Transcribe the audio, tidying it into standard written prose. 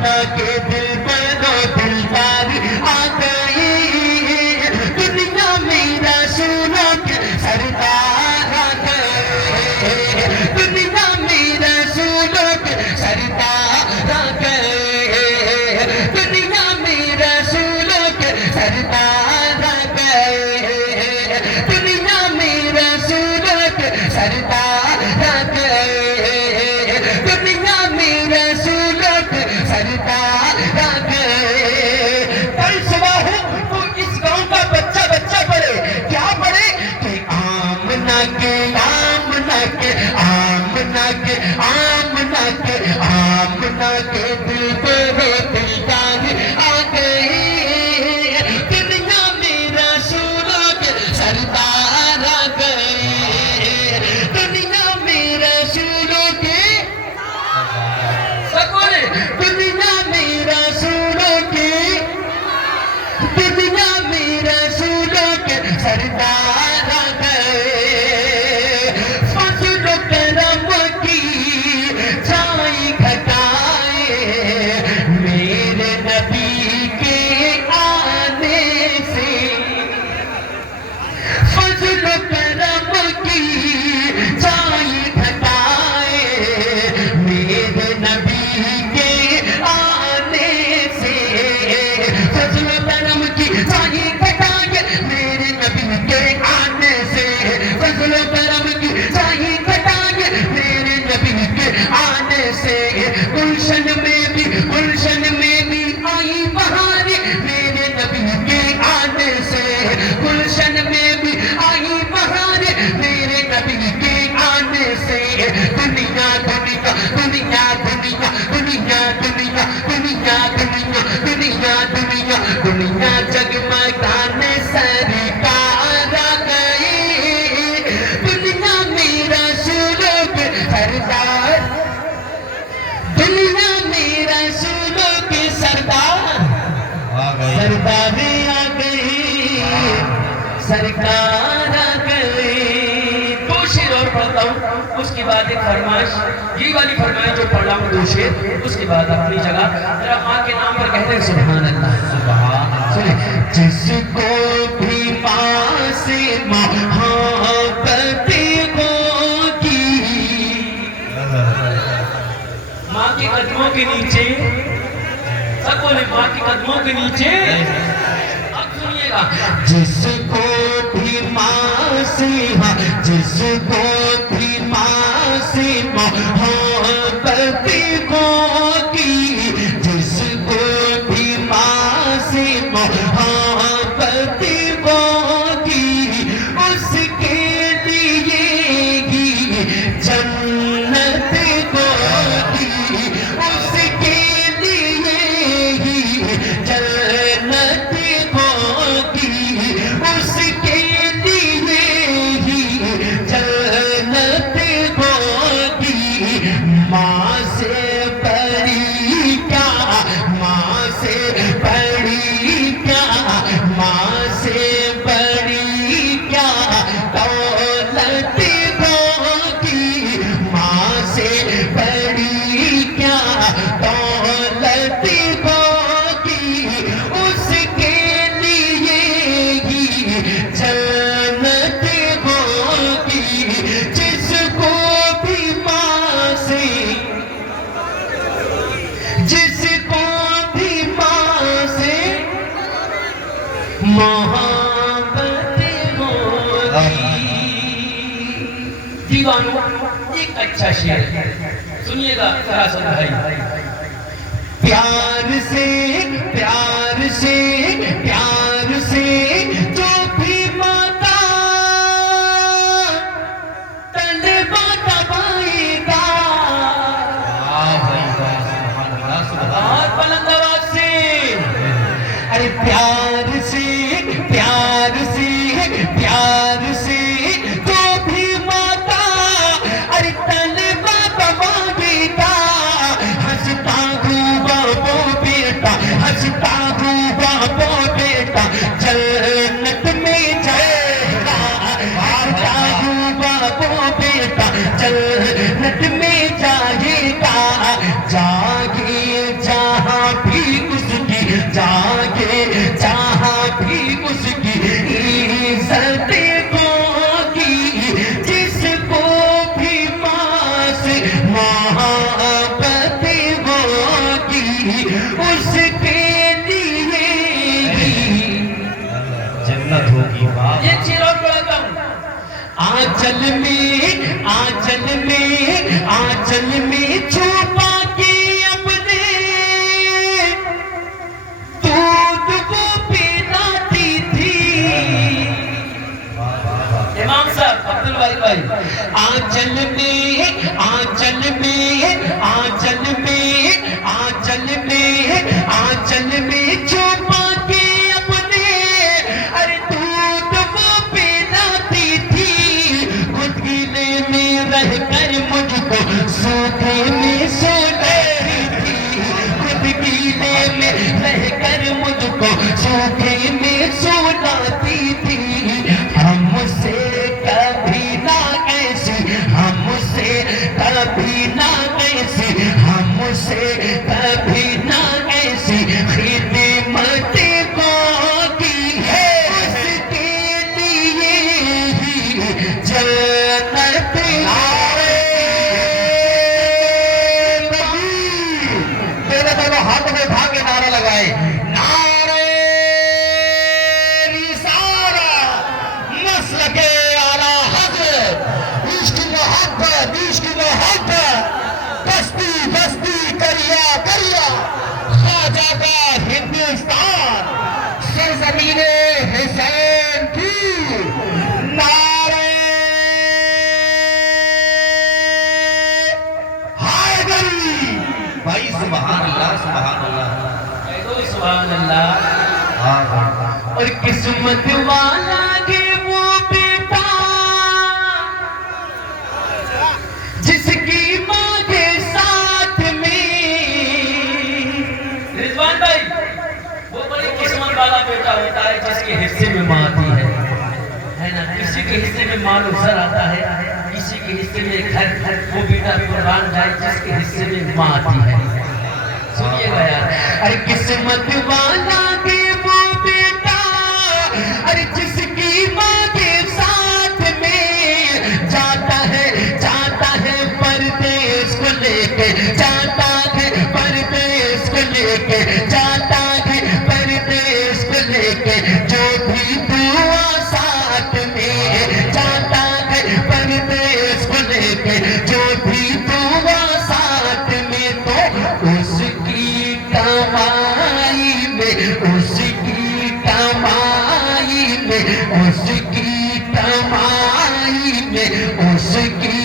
آمنہ کے دل پر و دلدار آ گئی، دنیا میں رسولوں کے سردار آ گئے، دنیا میں رسولوں کے سردار آ گئے، دنیا میں رسولوں کے سردار آ گئے، دنیا میں رسولوں کے سردار آ گئے، دنیا میں رسولوں کے سردار آ گئے۔ کل صبح ہو تو اس گاؤں کا بچہ بچہ پڑھے، کیا پڑھے کہ آمنہ کے آمنہ کے آمنہ کے آمنہ کے آمنہ کے دل پر دلدار آ گئی، دنیا میں رسولوں کے سردار آ گئے، دنیا میں رسولوں کے سکولے، دنیا میں رسولوں کے، دنیا میں رسولوں کے سردار آ گئے، فضل و کرم کی چھائی گھٹائے، میرے نبی کے آنے سے، فضل و کرم کی چھائی گھٹائے، میرے نبی کے آنے سے، فضل و کرم کی چھائی گھٹائے، میرے نبی کے آنے سے، فضل و کرم کی چھائی گھٹائے، میرے نبی کے آنے سے، گلشن میں بھی آئی بہار، میرے نبی کے آنے سے، گلشن میں بھی آئی بہار، میرے نبی کے آنے سے، دنیا دنیا دنیا دنیا دنیا دنیا دنیا دنیا دنیا دنیا دنیا جگمگانے سرکار آ گئی، دنیا میں رسولوں کے سردار، دنیا میں رسولوں کے سردار سردار آ گئی، سرکار آ گئی۔ دو شعر اور پڑھتا ہوں، اس کے بعد ایک فرمائش، یہ والی فرمائش جو پڑھ رہا ہوں دو شعر، اس کے بعد اپنی جگہ ذرا ماں کے نام پر کہتے ہیں سبحان اللہ، سبحان اللہ۔ جس کو بھی ماں سے محبت ہوگی، ماں کے قدموں کے نیچے، سب بولے ماں کے قدموں کے نیچے، اب سنیے گا، جس کو بھی ماں سے، جس کو بھی ماں سے محبت ہوگی، جس کو بھی ماں سے محبت ہوگی، اس کے لیے ہی جنت ہوگی، اس کے لیے ہی جنت ہوگی، اس کے لیے ہی جنت ہوگی۔ ماں سے بڑی کیا، ماں سے بڑی کیا، ماں سے بڑی کیا دولت ہوگی، ماں سے بڑی کیا دولت ہوگی، اس کے لیے ہی جنت ہوگی۔ جس کو بھی ماں سے، جس کو بھی ماں سے محبت ہوگی۔ دیوانوں ایک اچھا شعر سنیے گا ذرا سا بھائی، پیار سے پیار سے پیار سے جو بھی ماتا طلبہ دبائے گا، بہت بلند آواز سے، ارے پیار سے پیار سے پیار سے جو بھی ماتا، ارے طلبہ دبائے گا، ہنستا ہوا وہ بیٹا، ہنستا ہوا وہ آنچل میں چھپا کے اپنے دودھ کو پلاتی تھی. امام صاحب عبدالواحد بھائی. آنچل میں چھپا کے اپنے ارے دودھ کو پلاتی تھی. خود گیلے میں رہ کر مجھ کو سوکھے میں سلاتی تھی. خود گیلے میں رہ کر مجھ کو سوکھے میں سلاتی تھی. ہم سے کبھی نہ کیسی خدمت کو کی ہے. اس کے لیے ہی جنت دونوں ہاتھ میں اٹھا کے نعرہ لگائے. نعرہ رسالت مسلک اعلی حضرت. عشق محبت بستی کریا خواجہ کا ہندوستان سرزمین حسین کی. نعرہ حیدری. بھائی سبحان اللہ سبحان اللہ. اور قسمت والا کے وہ بیٹا جس کی ماں کے ساتھ میں. رضوان بھائی وہ بڑی قسمت والا بیٹا ہوتا ہے جس کے حصے میں ماں آتی ہے نا. کسی کے حصے میں مال افسر آتا ہے, کسی کے حصے میں گھر. وہ بیٹا قربان جائے جس کے حصے میں ماں آتی ہے. سنیے گا یار. ارے قسمت والا کے وہ بیٹا ارے جس کی ماں کے ساتھ میں جاتا ہے پردیس کو لے کے. جو بھی دعا ساتھ میں جاتا ہے پردیس کو لے کے. جو بھی دعا ساتھ میں تو اس کی کمائی میں اس کی